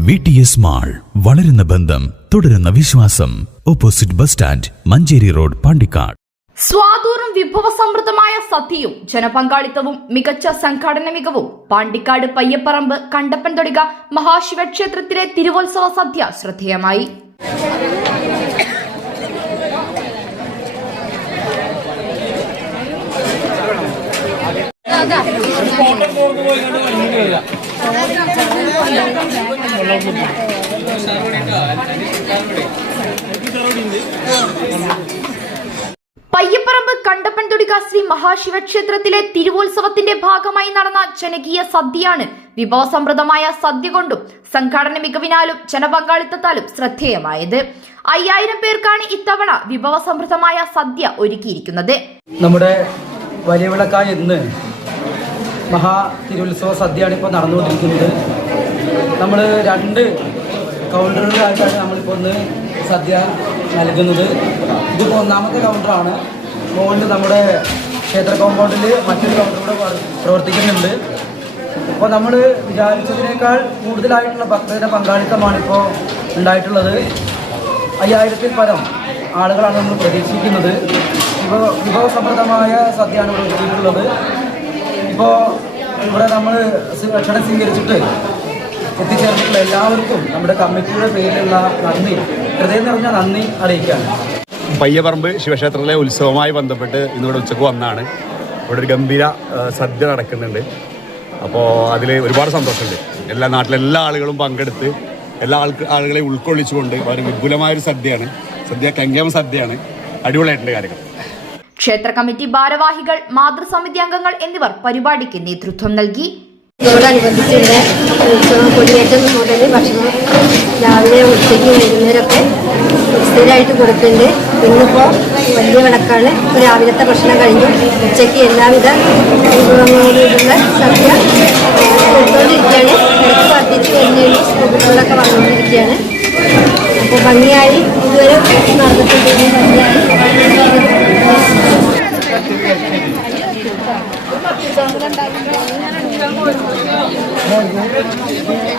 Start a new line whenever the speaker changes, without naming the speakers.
V T S mall വളരുന്ന ബന്ധം തുടരുന്ന വിശ്വാസം. Opposite bus stand Manjeri road Pandikkad.
സ്വാതൂറും വിഭവസമൃദ്ധമായ സദ്യയും ജനപങ്കാളിത്തവും മികച്ച സംഘാടന മികവും. പാണ്ടിക്കാട് പയ്യപ്പറമ്പ് കണ്ടപ്പൻ തൊടിക മഹാശിവക്ഷേത്രത്തിലെ തിരുവോത്സവ സദ്യ ശ്രദ്ധേയമായി. പയ്യപ്പറമ്പ് കണ്ടപ്പൻ തൊടിക ശ്രീ മഹാശിവക്ഷേത്രത്തിലെ തിരുവോത്സവത്തിന്റെ ഭാഗമായി നടന്ന ജനകീയ സദ്യയാണ് വിഭവസമൃദ്ധമായ സദ്യ കൊണ്ടും സംഘാടന മികവിനാലും ജനപങ്കാളിത്തത്താലും ശ്രദ്ധേയമായത്. അയ്യായിരം പേർക്കാണ് ഇത്തവണ വിഭവസമൃദ്ധമായ സദ്യ ഒരുക്കിയിരിക്കുന്നത്.
നമ്മുടെ വലിയ വിളക്കായ ഇന്ന് മഹാ തിരുത്സവ സദ്യയാണ് ഇപ്പോൾ നടന്നുകൊണ്ടിരിക്കുന്നത്. നമ്മൾ രണ്ട് കൗണ്ടറുകളായിട്ടാണ് നമ്മളിപ്പോൾ ഒന്ന് സദ്യ നൽകുന്നത്. ഇതിപ്പോൾ ഒന്നാമത്തെ കൗണ്ടറാണ് മുകളിൽ നമ്മുടെ ക്ഷേത്ര കോമ്പൗണ്ടിൽ മറ്റൊരു കൗണ്ടർ കൂടെ പ്രവർ- പ്രവർത്തിക്കുന്നുണ്ട്. അപ്പോൾ നമ്മൾ വിചാരിച്ചതിനേക്കാൾ കൂടുതലായിട്ടുള്ള ഭക്തരുടെ പങ്കാളിത്തമാണ് ഇപ്പോൾ ഉണ്ടായിട്ടുള്ളത്. അയ്യായിരത്തിൽ പരം ആളുകളാണ് നമ്മൾ പ്രതീക്ഷിക്കുന്നത്. ഇപ്പോൾ വിഭവസമൃദ്ധമായ സദ്യയാണ് ഇവിടെ ഒരുക്കിയിട്ടുള്ളത്. ഇപ്പോൾ ഇവിടെ നമ്മൾ ഭക്ഷണം സ്വീകരിച്ചിട്ട് എത്തിച്ചേർന്നിട്ടുള്ള എല്ലാവർക്കും നമ്മുടെ കമ്മിറ്റിയുടെ പേരിലുള്ള നന്ദി. ഹൃദയം നിറഞ്ഞ നന്ദി അറിയിക്കുകയാണ്.
പയ്യപറമ്പ് ശിവക്ഷേത്രത്തിലെ ഉത്സവവുമായി ബന്ധപ്പെട്ട് ഇന്നിവിടെ ഉച്ചയ്ക്ക് വന്നാണ്. ഇവിടെ ഒരു ഗംഭീര സദ്യ നടക്കുന്നുണ്ട്. അപ്പോൾ അതിൽ ഒരുപാട് സന്തോഷമുണ്ട്. എല്ലാ നാട്ടിലെ എല്ലാ ആളുകളും പങ്കെടുത്ത് എല്ലാ ആൾക്ക് ആളുകളെ ഉൾക്കൊള്ളിച്ചുകൊണ്ട് വളരെ വിപുലമായൊരു സദ്യയാണ്. സദ്യ കങ്കേമ സദ്യയാണ്. അടിപൊളിയായിട്ടുണ്ട് കാര്യങ്ങൾ.
ക്ഷേത്ര കമ്മിറ്റി ഭാരവാഹികൾ മാതൃസമിതി അംഗങ്ങൾ എന്നിവർ പരിപാടിക്ക് നേതൃത്വം നൽകി.
വൈകുന്നേരമൊക്കെ സ്ഥിരമായിട്ട് കൊടുക്കുന്നുണ്ട്. ഇന്നിപ്പോൾ വലിയ വിളക്കാണ് രാവിലത്തെ ഭക്ഷണം കഴിഞ്ഞു. ഉച്ചയ്ക്ക് എല്ലാവിധ വിഭവങ്ങളോടുള്ള സദ്യ കൊടുത്തുകൊണ്ടിരിക്കുകയാണ് ഇടയ്ക്ക് വർദ്ധിച്ച് വരുന്നുള്ളൂ കുട്ടികളൊക്കെ വന്നുകൊണ്ടിരിക്കുകയാണ്. അപ്പോൾ ഭംഗിയായി ഇതുവരെ നടന്നിട്ടുണ്ട് ഇനി ഭംഗിയായി